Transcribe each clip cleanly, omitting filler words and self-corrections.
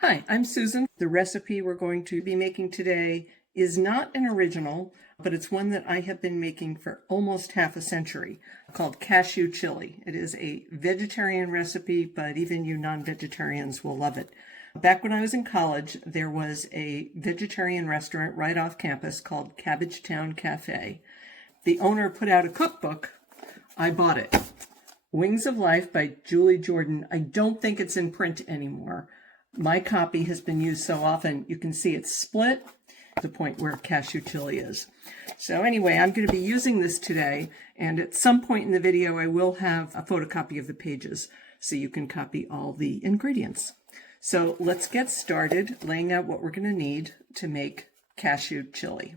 Hi, I'm Susan. The recipe we're going to be making today is not an original, but it's one that I have been making for almost half a century, called Cashew Chili. It is a vegetarian recipe, but even you non-vegetarians will love it. Back when I was in college, there was a vegetarian restaurant right off campus called Cabbagetown Cafe. The owner put out a cookbook. I bought it. Wings of Life by Julie Jordan. I don't think it's in print anymore. My copy has been used so often, you can see it's split to the point where cashew chili is. So anyway, I'm going to be using this today, and at some point in the video, I will have a photocopy of the pages so you can copy all the ingredients. So let's get started laying out what we're going to need to make cashew chili.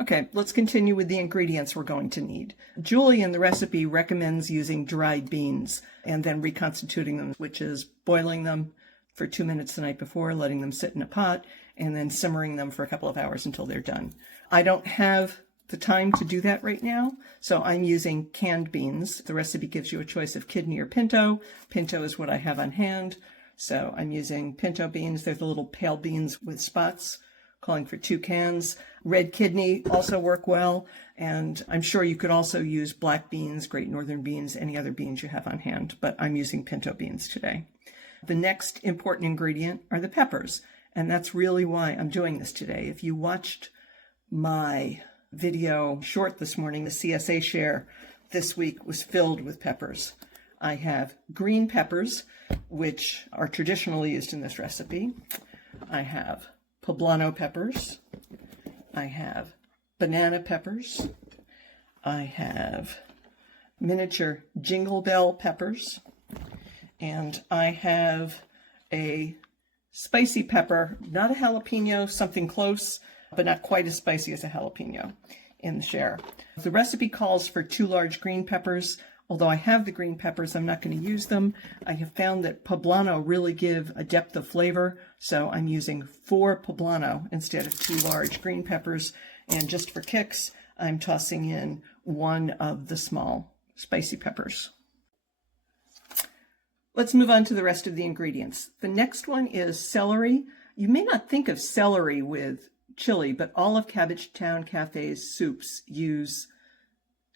Okay, let's continue with the ingredients we're going to need. Julie in the recipe recommends using dried beans and then reconstituting them, which is boiling them for 2 minutes the night before, letting them sit in a pot, and then simmering them for a couple of hours until they're done. I don't have the time to do that right now, so I'm using canned beans. The recipe gives you a choice of kidney or pinto. Pinto is what I have on hand, so I'm using pinto beans. They're the little pale beans with spots, calling for 2 cans. Red kidney also work well, and I'm sure you could also use black beans, great northern beans, any other beans you have on hand, but I'm using pinto beans today. The next important ingredient are the peppers, and that's really why I'm doing this today. If you watched my video short this morning, the CSA share this week was filled with peppers. I have green peppers, which are traditionally used in this recipe. I have poblano peppers. I have banana peppers. I have miniature jingle bell peppers. And I have a spicy pepper, not a jalapeno, something close, but not quite as spicy as a jalapeno in the share. The recipe calls for 2 large green peppers. Although I have the green peppers, I'm not going to use them. I have found that poblano really give a depth of flavor, so I'm using 4 poblano instead of 2 large green peppers. And just for kicks, I'm tossing in 1 of the small spicy peppers. Let's move on to the rest of the ingredients. The next one is celery. You may not think of celery with chili, but all of Cabbagetown Cafe's soups use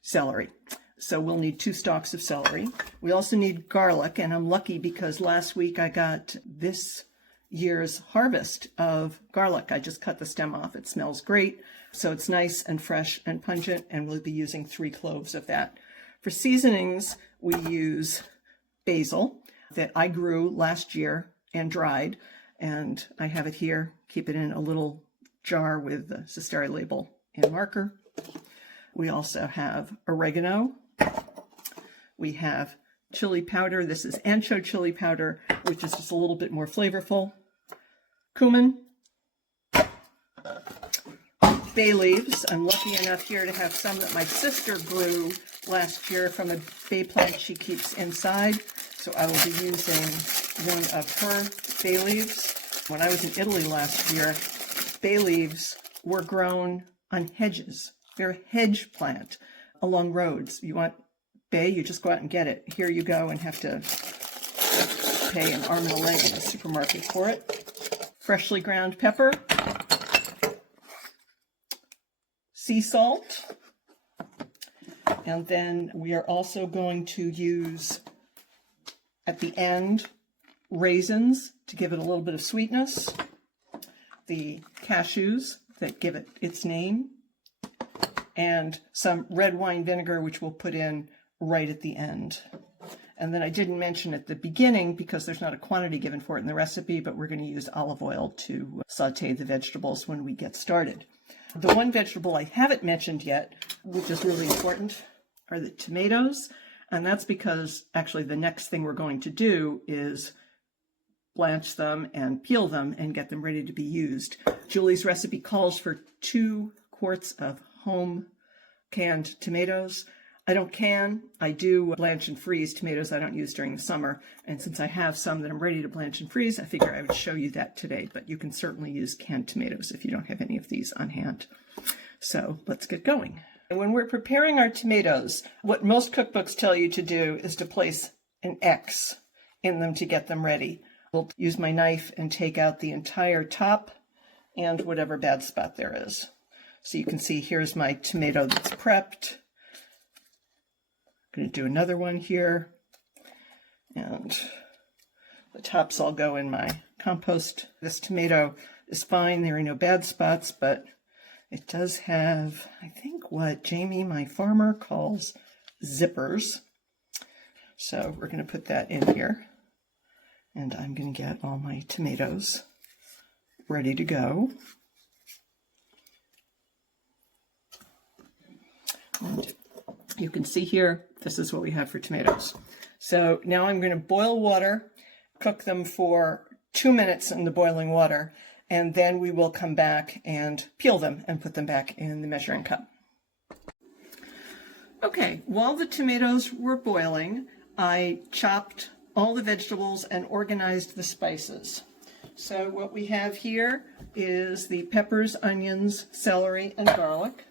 celery. So we'll need 2 stalks of celery. We also need garlic, and I'm lucky because last week I got this year's harvest of garlic. I just cut the stem off. It smells great, so it's nice and fresh and pungent, and we'll be using 3 cloves of that. For seasonings, we use basil that I grew last year and dried, and I have it here. Keep it in a little jar with the Celery label and marker. We also have oregano. We have chili powder. This is ancho chili powder, which is just a little bit more flavorful. Cumin. Bay leaves. I'm lucky enough here to have some that my sister grew last year from a bay plant she keeps inside. So I will be using 1 of her bay leaves. When I was in Italy last year, bay leaves were grown on hedges. They're a hedge plant along roads. You want bay, you just go out and get it. Here you go and have to pay an arm and a leg in the supermarket for it. Freshly ground pepper. Sea salt. And then we are also going to use, at the end, raisins to give it a little bit of sweetness. The cashews that give it its name. And some red wine vinegar, which we'll put in right at the end. And then I didn't mention at the beginning because there's not a quantity given for it in the recipe, but we're going to use olive oil to saute the vegetables when we get started. The one vegetable I haven't mentioned yet, which is really important, are the tomatoes. And that's because actually the next thing we're going to do is blanch them and peel them and get them ready to be used. Julie's recipe calls for 2 quarts of home canned tomatoes. I don't can. I do blanch and freeze tomatoes I don't use during the summer. And since I have some that I'm ready to blanch and freeze, I figure I would show you that today. But you can certainly use canned tomatoes if you don't have any of these on hand. So let's get going. When we're preparing our tomatoes, what most cookbooks tell you to do is to place an X in them to get them ready. I'll use my knife and take out the entire top and whatever bad spot there is. So you can see here's my tomato that's prepped. I'm going to do another one here. And the tops all go in my compost. This tomato is fine. There are no bad spots, but it does have, I think, what Jamie, my farmer, calls zippers. So we're going to put that in here. And I'm going to get all my tomatoes ready to go. And you can see here, this is what we have for tomatoes. So now I'm going to boil water, cook them for 2 minutes in the boiling water, and then we will come back and peel them and put them back in the measuring cup. Okay, while the tomatoes were boiling, I chopped all the vegetables and organized the spices. So what we have here is the peppers, onions, celery, and garlic.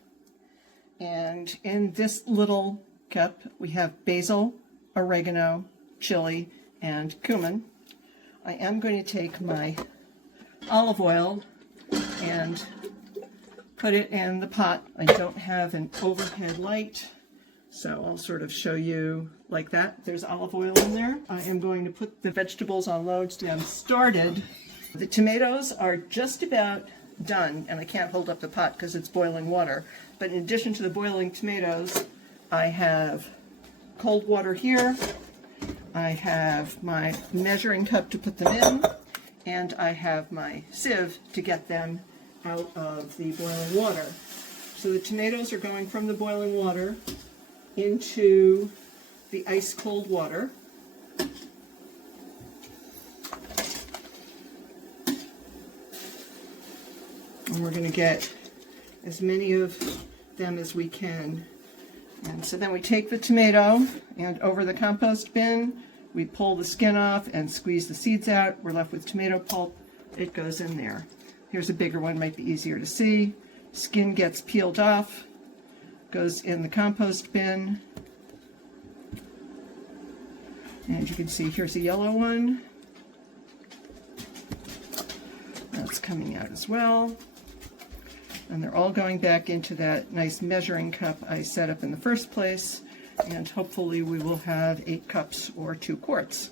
And in this little cup, we have basil, oregano, chili, and cumin. I am going to take my olive oil and put it in the pot. I don't have an overhead light, so I'll sort of show you like that. There's olive oil in there. I am going to put the vegetables on low to get them started. The tomatoes are just about done, and I can't hold up the pot because it's boiling water. But in addition to the boiling tomatoes, I have cold water here. I have my measuring cup to put them in, and I have my sieve to get them out of the boiling water. So the tomatoes are going from the boiling water into the ice cold water. And we're going to get as many of them as we can. And so then we take the tomato, and over the compost bin, we pull the skin off and squeeze the seeds out. We're left with tomato pulp. It goes in there. Here's a bigger one, might be easier to see. Skin gets peeled off, goes in the compost bin. And you can see here's a yellow one. That's coming out as well. And they're all going back into that nice measuring cup I set up in the first place, and hopefully we will have 8 cups or 2 quarts.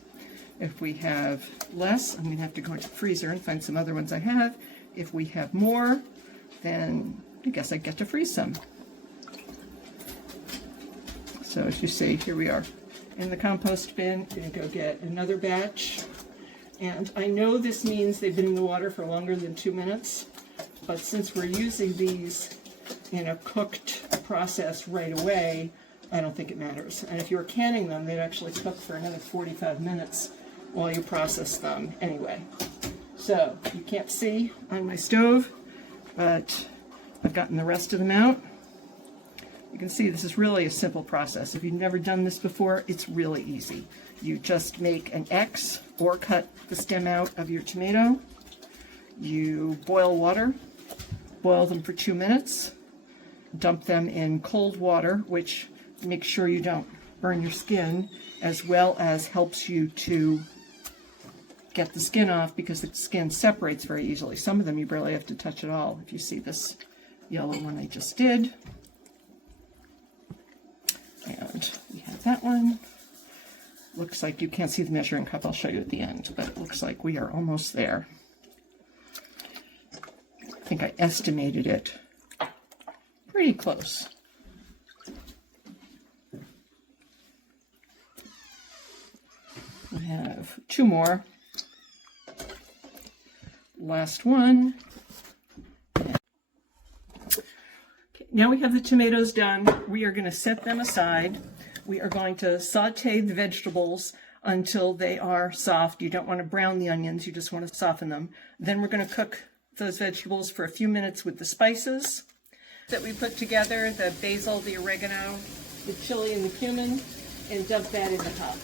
If we have less, I'm going to have to go into the freezer and find some other ones I have. If we have more, then I guess I get to freeze some. So as you see, here we are in the compost bin. I'm going to go get another batch. And I know this means they've been in the water for longer than 2 minutes. But since we're using these in a cooked process right away, I don't think it matters. And if you were canning them, they'd actually cook for another 45 minutes while you process them anyway. So you can't see on my stove, but I've gotten the rest of them out. You can see this is really a simple process. If you've never done this before, it's really easy. You just make an X or cut the stem out of your tomato. You boil water. Boil them for 2 minutes, dump them in cold water, which makes sure you don't burn your skin, as well as helps you to get the skin off because the skin separates very easily. Some of them you barely have to touch at all. If you see this yellow one I just did. And we have that one. Looks like you can't see the measuring cup. I'll show you at the end, but it looks like we are almost there. I think I estimated it pretty close. We have 2 more. Last one. Okay, now we have the tomatoes done. We are going to set them aside. We are going to saute the vegetables until they are soft. You don't want to brown the onions, you just want to soften them. Then we're going to cook those vegetables for a few minutes with the spices that we put together, the basil, the oregano, the chili, and the cumin, and dump that in the pot.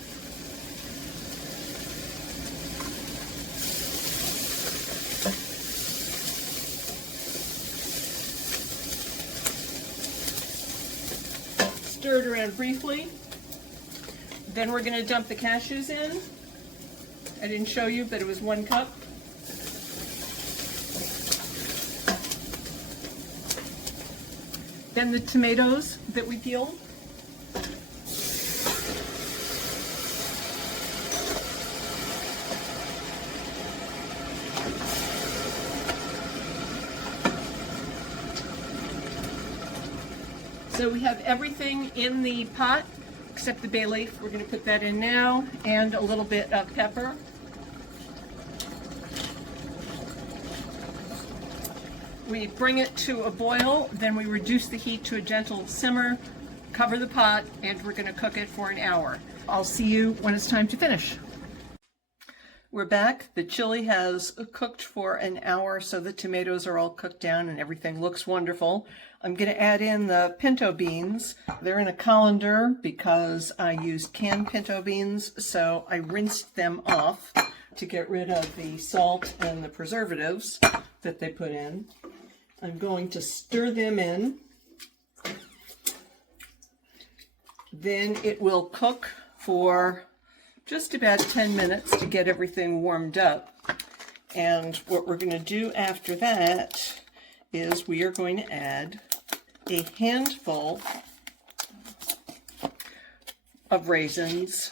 Stir it around briefly. Then we're going to dump the cashews in. I didn't show you, but it was 1 cup. Then the tomatoes that we peeled. So we have everything in the pot except the bay leaf. We're going to put that in now, and a little bit of pepper. We bring it to a boil, then we reduce the heat to a gentle simmer, cover the pot, and we're going to cook it for an hour. I'll see you when it's time to finish. We're back. The chili has cooked for an hour, so the tomatoes are all cooked down and everything looks wonderful. I'm going to add in the pinto beans. They're in a colander because I used canned pinto beans, so I rinsed them off to get rid of the salt and the preservatives that they put in. I'm going to stir them in. Then it will cook for just about 10 minutes to get everything warmed up. And what we're going to do after that is we are going to add a handful of raisins.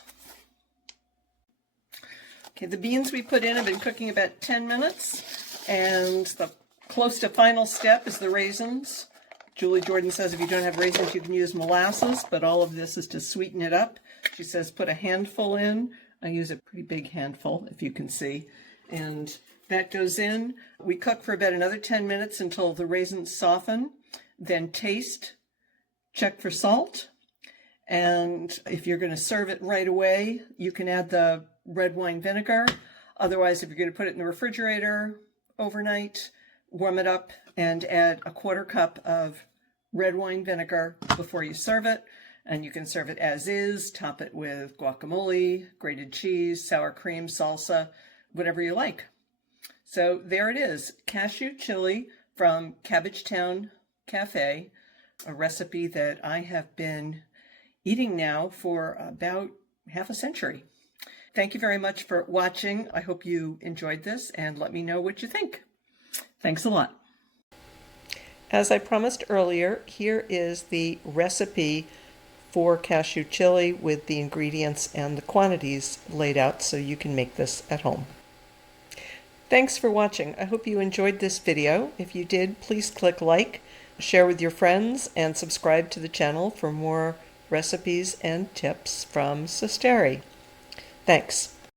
Okay, the beans we put in have been cooking about 10 minutes, and the close to final step is the raisins. Julie Jordan says if you don't have raisins, you can use molasses, but all of this is to sweeten it up. She says put a handful in. I use a pretty big handful, if you can see. And that goes in. We cook for about another 10 minutes until the raisins soften. Then taste, check for salt. And if you're going to serve it right away, you can add the red wine vinegar. Otherwise, if you're going to put it in the refrigerator overnight, warm it up and add a 1/4 cup of red wine vinegar before you serve it. And you can serve it as is, top it with guacamole, grated cheese, sour cream, salsa, whatever you like. So there it is, cashew chili from Cabbagetown Cafe, a recipe that I have been eating now for about half a century. Thank you very much for watching. I hope you enjoyed this, and let me know what you think. Thanks a lot. As I promised earlier, here is the recipe for cashew chili with the ingredients and the quantities laid out so you can make this at home. Thanks for watching. I hope you enjoyed this video. If you did, please click like, share with your friends, and subscribe to the channel for more recipes and tips from Sautéing. Thanks.